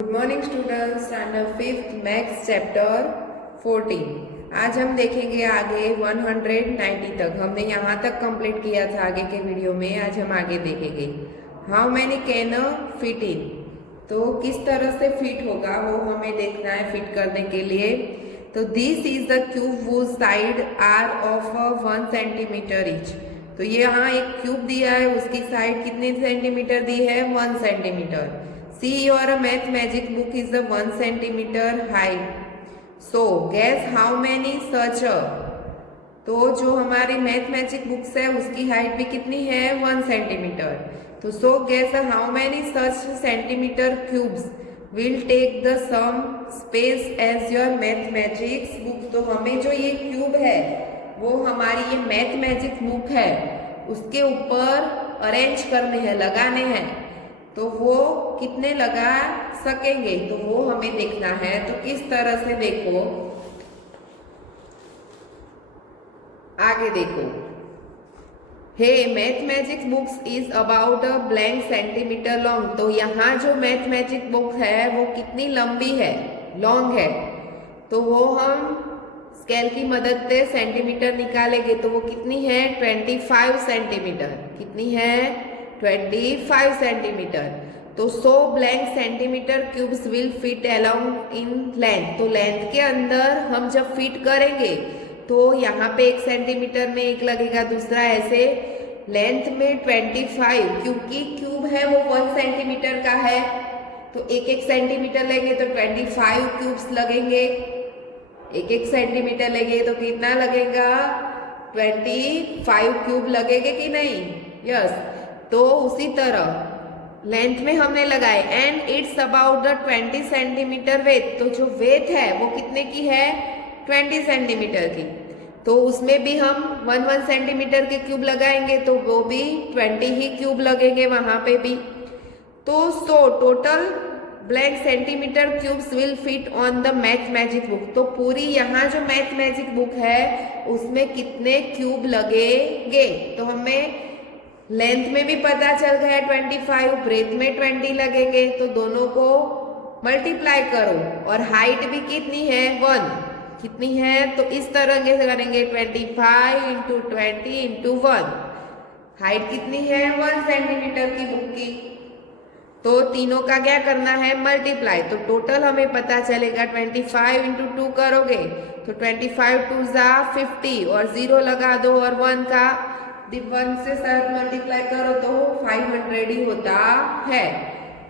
Good morning students, standard fifth maths chapter 14। आज हम देखेंगे आगे 190 तक। हमने यहाँ तक कंप्लीट किया था आगे के वीडियो में। आज हम आगे देखेंगे how many can fit in. तो किस तरह से फिट होगा वो हमें देखना है फिट करने के लिए। तो this is the cube whose sides are of 1 centimetre each. तो ये यहाँ एक क्यूब दिया है, उसकी साइड कितने सेंटीमीटर दी है? 1 centimetre. See, your math magic book is the 1 centimeter height. So guess how many such a। तो जो हमारी मैथ मैजिक बुक्स है उसकी हाइट भी कितनी है? 1 सेंटीमीटर। तो so guess how many such centimetre cubes will take the same space as your math magics book. तो हमें जो ये क्यूब है वो हमारी ये मैथ मैजिक बुक है उसके ऊपर अरेंज करने हैं, लगाने हैं। तो वो कितने लगा सकेंगे तो वो हमें देखना है। तो किस तरह से देखो, आगे देखो। Hey math magic books is about a blank centimetre long. तो यहाँ जो मैथ मैजिक बुक है वो कितनी लंबी है? लॉन्ग है। तो वो हम स्केल की मदद से सेंटीमीटर निकालेंगे तो वो कितनी है? 25 सेंटीमीटर। कितनी है? 25 सेंटीमीटर। तो 100 blank centimetre cubes will fit along in length. तो लेंथ के अंदर हम जब फिट करेंगे तो यहाँ पे 1 सेंटीमीटर में एक लगेगा, दूसरा ऐसे लेंथ में 25, क्योंकि क्यूब है वो 1 सेंटीमीटर का है। तो एक सेंटीमीटर लेंगे तो 25 क्यूब्स लगेंगे। एक सेंटीमीटर लेंगे तो कितना लगेगा? 25 क्यूब लगेंगे कि नहीं? यस। तो उसी तरह लेंथ में हमने लगाए and it's about the 20 centimetre width. तो जो वेथ है वो कितने की है? 20 सेंटीमीटर की। तो उसमें भी हम 1 सेंटीमीटर के क्यूब लगाएंगे तो वो भी 20 ही क्यूब लगेंगे वहां पे भी। तो total blank centimetre cubes will fit on the math magic book. तो पूरी यहाँ जो मैथ मैजिक बुक है उसमें कितने क्यूब लगेंगे? तो हमें लेंथ में भी पता चल गया 25, ब्रेथ में 20 लगेंगे। तो दोनों को मल्टीप्लाई करो और हाइट भी कितनी है? 1। कितनी है? तो इस तरह से करेंगे 25 इंटू 20 इंटू 1। हाइट कितनी है? 1 सेंटीमीटर की बुक की। तो तीनों का क्या करना है? मल्टीप्लाई। तो टोटल हमें पता चलेगा 25 इंटू 2 करोगे तो 25 2 जा 50 और 0 लगा दो और 1 का 1 से साथ मल्टीप्लाई करो तो 500 ही होता है।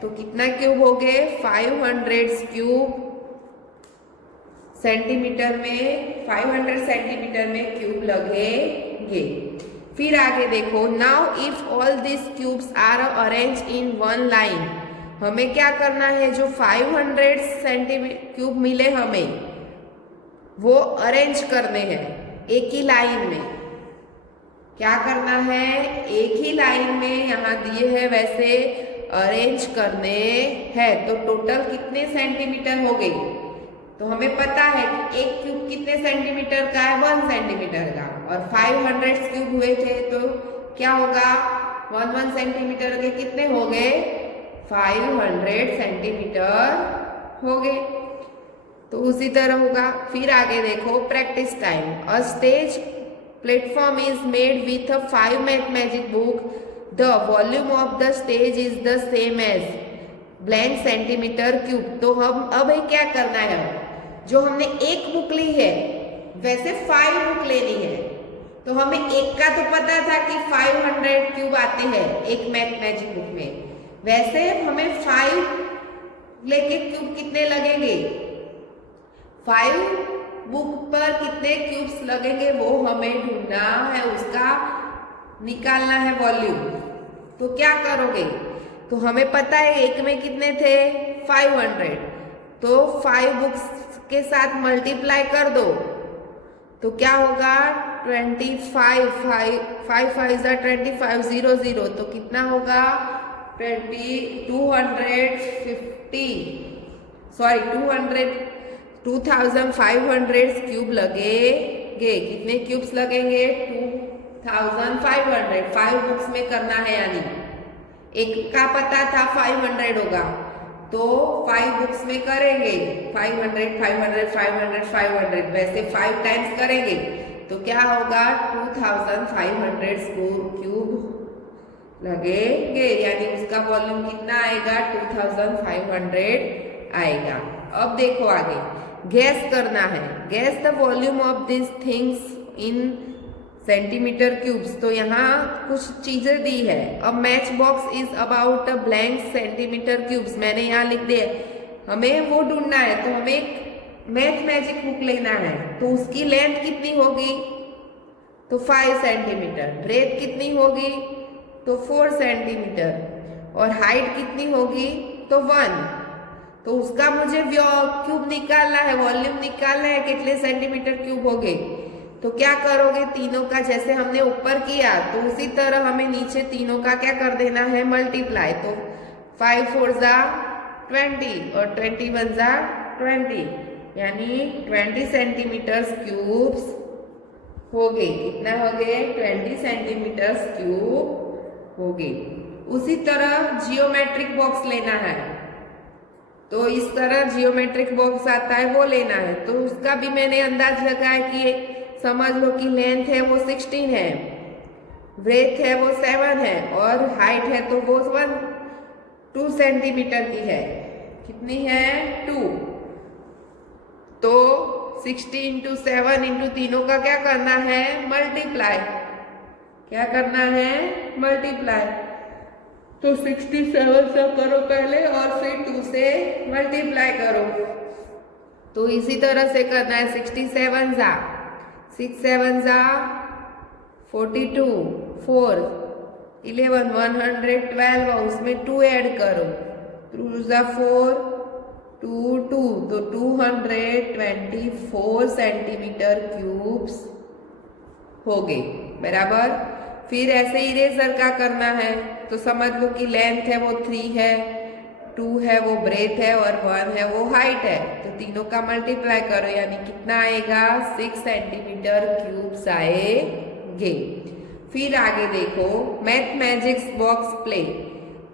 तो कितना क्यूब हो गए? 500 क्यूब सेंटीमीटर में, 500 सेंटीमीटर में क्यूब लगेंगे। फिर आगे देखो, now if all this cubes are arrange in 1 line. हमें क्या करना है? जो 500 सेंटीमीटर क्यूब मिले हमें वो अरेंज करने हैं एक ही लाइन में। क्या करना है? एक ही लाइन में यहाँ दिए हैं वैसे अरेंज करने हैं। तो टोटल कितने सेंटीमीटर हो गए? तो हमें पता है कि एक क्यूब कितने सेंटीमीटर का है? 1 सेंटीमीटर का। और 500 क्यूब हुए थे तो क्या होगा? 1 सेंटीमीटर के कितने हो गए? 500 सेंटीमीटर हो गए। तो उसी तरह होगा। फिर आगे देखो, practice time. A stage platform is made with a 5 math magic book. The volume of the stage is the same as blank centimeter cube. तो हम अब क्या करना है? जो हमने एक बुक ली है वैसे 5 बुक लेनी है। तो हमें एक का तो पता था कि 500 क्यूब आते हैं एक मैथ मैजिक बुक में, वैसे हमें 5 लेके क्यूब कितने लगेंगे? 5 बुक पर कितने क्यूब्स लगेंगे वो हमें ढूंढना है, उसका निकालना है वॉल्यूम। तो क्या करोगे? तो हमें पता है एक में कितने थे? 500। तो 5 बुक्स के साथ मल्टीप्लाई कर दो तो क्या होगा? 25 5 5 25 0 0। तो कितना होगा? 2500 क्यूब लगेंगे। कितने क्यूब्स लगेंगे? 2500। 5 बुक्स में करना है, यानी एक का पता था 500 होगा तो 5 बुक्स में करेंगे 500 500 500 500, वैसे 5 टाइम्स करेंगे तो क्या होगा 2500 स्क्वायर क्यूब लगेंगे, यानी उसका वॉल्यूम कितना आएगा 2500 आएगा। अब देखो आगे गैस करना है, gas the volume of this things in centimetre cubes. तो यहाँ कुछ चीजें दी है। A match box is about a blank centimetre cubes, मैंने यहाँ लिख दिया, हमें वो ढूंढना है। तो हमें एक मैथ मैजिक बुक लेना है, तो उसकी लेंथ कितनी होगी तो 5 सेंटीमीटर, ब्रेथ कितनी होगी तो 4 सेंटीमीटर और हाइट कितनी होगी तो 1। तो उसका मुझे क्यूब निकालना है, वॉल्यूम निकालना है, कितने सेंटीमीटर क्यूब हो गए। तो क्या करोगे तीनों का जैसे हमने ऊपर किया तो उसी तरह हमें नीचे तीनों का क्या कर देना है मल्टीप्लाई। तो 5 4 जा 20 और 21 जा 20, यानी 20 सेंटीमीटर क्यूब्स हो गए। कितना हो गए 20 सेंटीमीटर क्यूब हो गए। उसी तरह जियोमेट्रिक बॉक्स लेना है, तो इस तरह जियोमेट्रिक बॉक्स आता है वो लेना है। तो उसका भी मैंने अंदाज लगाया कि समझ लो कि लेंथ है वो 16 है, ब्रेथ है वो 7 है और हाइट है तो वो 2 सेंटीमीटर की है। कितनी है 2। तो 60 इंटू 7 इंटू तीनों का क्या करना है मल्टीप्लाई, क्या करना है मल्टीप्लाई। तो 67 से करो पहले और फिर 2 से मल्टीप्लाई करो। तो इसी तरह से करना है 67 जा 6 7 जा 42 4 11 112 और उसमें 2 ऐड करो 2 जा 4 2 2 तो 224 सेंटीमीटर क्यूब्स हो गए बराबर। फिर ऐसे इरेजर का करना है, तो समझ लो कि लेंथ है वो 3 है, 2 है वो ब्रेथ है और 1 है वो हाइट है। तो तीनों का मल्टीप्लाई करो, यानी कितना आएगा 6 सेंटीमीटर क्यूब्स आएंगे। फिर आगे देखो मैथ मैजिक्स बॉक्स प्ले।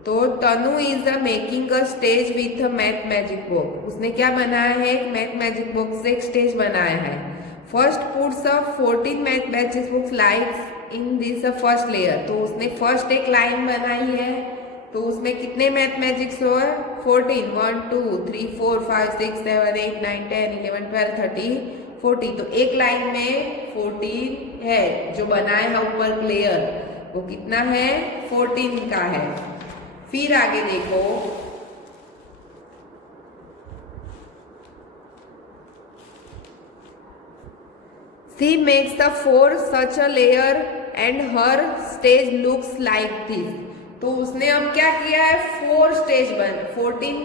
तो Tanu is a making a stage with a math magic box. उसने क्या बनाया है एक मैथ मैजिक बॉक्स से एक स्टेज बनाया है। First puts a 14 math magic books like in this first layer. तो उसने फर्स्ट एक लाइन बनाई है, तो उसमें कितने मैथ मैजिक्स हो 14 1 2 3 4 5 6 7 8 9 10 11 12 13 14। तो एक लाइन में 14 है जो बनाए है ऊपर लेयर, वो कितना है 14 का है। फिर आगे देखो She makes the 4 such a layer and her stage looks like this। तो उसने अब क्या किया है 4 स्टेज 14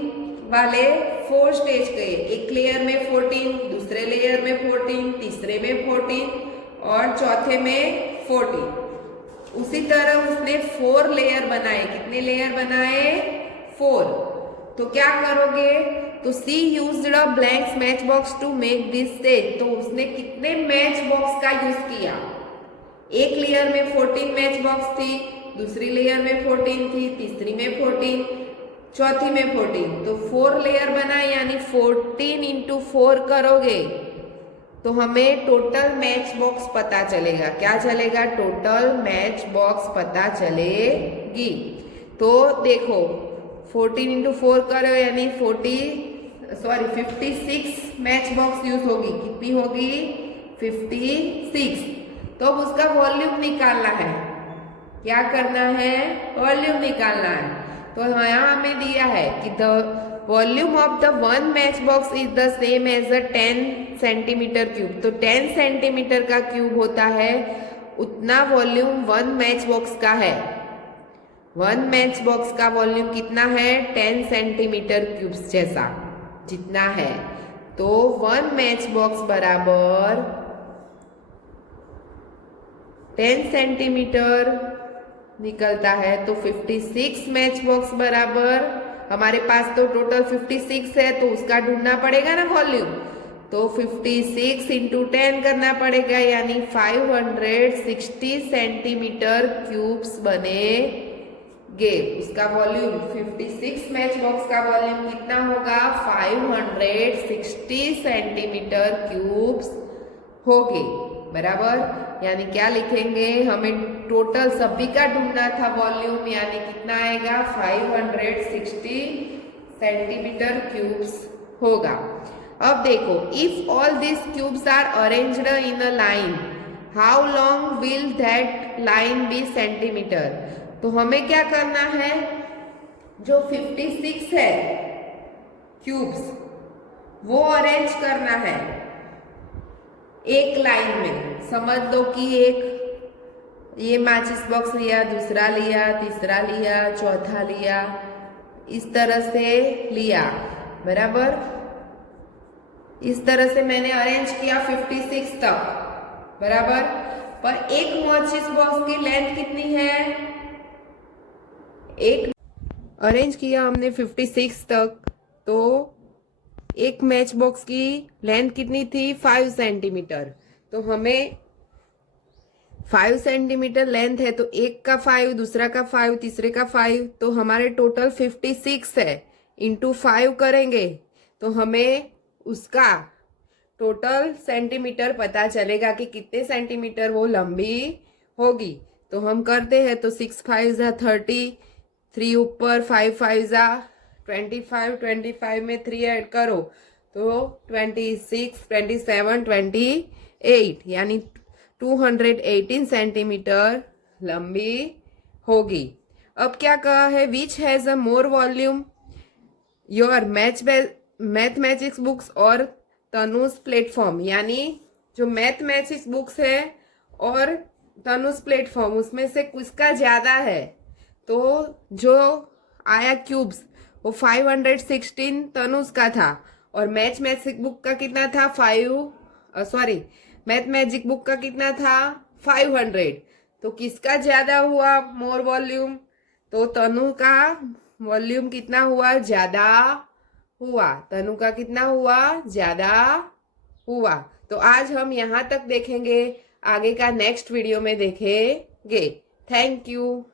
वाले 4 स्टेज गए, एक लेयर में 14, दूसरे लेयर में 14, तीसरे में 14 और चौथे में 14। उसी तरह उसने 4 लेयर बनाए। कितने लेयर बनाए 4। तो क्या करोगे तो she used a blank match box to make this stage. तो उसने कितने मैच बॉक्स का यूज किया, एक लेयर में 14 मैच बॉक्स थी, दूसरी लेयर में 14 थी, तीसरी में 14, चौथी में 14। तो 4 लेयर बनाए, यानी 14 इंटू 4 करोगे तो हमें टोटल मैच बॉक्स पता चलेगा। क्या चलेगा टोटल मैच बॉक्स पता चलेगी। तो देखो 14 इंटू 4 करो यानी 56 मैच बॉक्स यूज होगी। कितनी होगी 56। तो अब उसका वॉल्यूम निकालना है। क्या करना है वॉल्यूम निकालना है। तो यहाँ हमें दिया है कि the volume of the 1 match box is the same as a 10 centimetre cube. तो 10 सेंटीमीटर का क्यूब होता है, उतना वॉल्यूम 1 मैच बॉक्स का है। 1 मैच बॉक्स का वॉल्यूम कितना है 10 सेंटीमीटर क्यूब्स जैसा जितना है। तो 1 मैच बॉक्स बराबर 10 सेंटीमीटर निकलता है। तो 56 मैच बॉक्स बराबर, हमारे पास तो टोटल 56 है तो उसका ढूंढना पड़ेगा ना वॉल्यूम। तो 56 इंटू 10 करना पड़ेगा, यानी 560 सेंटीमीटर क्यूब्स बने उसका वॉल्यूम 56 मैच बॉक्स का वॉल्यूम कितना होगा 560 सेंटीमीटर क्यूब्स होगे। बराबर, यानी क्या लिखेंगे, हमें टोटल सभी का ढूंढना था वॉल्यूम, यानी कितना आएगा 560 सेंटीमीटर क्यूब्स होगा। अब देखो, if all this cubes are arranged in a line, how long will that line be centimetre. तो हमें क्या करना है, जो 56 है क्यूब्स वो अरेंज करना है एक लाइन में। समझ लो कि एक ये माचिस बॉक्स लिया, दूसरा लिया, तीसरा लिया, चौथा लिया, इस तरह से लिया। बराबर, इस तरह से मैंने अरेंज किया 56 तक। बराबर, पर एक माचिस बॉक्स की लेंथ कितनी है, एक अरेंज किया हमने 56 तक, तो एक मैच बॉक्स की लेंथ कितनी थी 5 सेंटीमीटर। तो हमें 5 सेंटीमीटर लेंथ है, तो एक का 5, दूसरा का 5, तीसरे का 5, तो हमारे टोटल 56 है। इंटू 5 करेंगे तो हमें उसका टोटल सेंटीमीटर पता चलेगा कि कितने सेंटीमीटर वो लंबी होगी। तो हम करते हैं, तो 6 5 जा 30, 3 ऊपर, 5 5 जा 25, 25 में 3 ऐड करो तो 26, 27, 28, यानी 218 सेंटीमीटर लंबी होगी। अब क्या कहा है, which has a more volume, your mathematics books और तनुज प्लेटफॉर्म। यानी जो मैथमेटिक्स बुक्स है और तनुज प्लेटफॉर्म, उसमें से किसका ज्यादा है। तो जो आया क्यूब्स वो 516 तनुज का था, और मैथमेटिक्स बुक का कितना था मैथमेटिक बुक का कितना था 500। तो किसका ज्यादा हुआ मोर वॉल्यूम, तो तनु का वॉल्यूम कितना हुआ, ज्यादा हुआ। तनु का कितना हुआ, ज्यादा हुआ। तो आज हम यहाँ तक देखेंगे, आगे का नेक्स्ट वीडियो में देखेंगे। Thank you.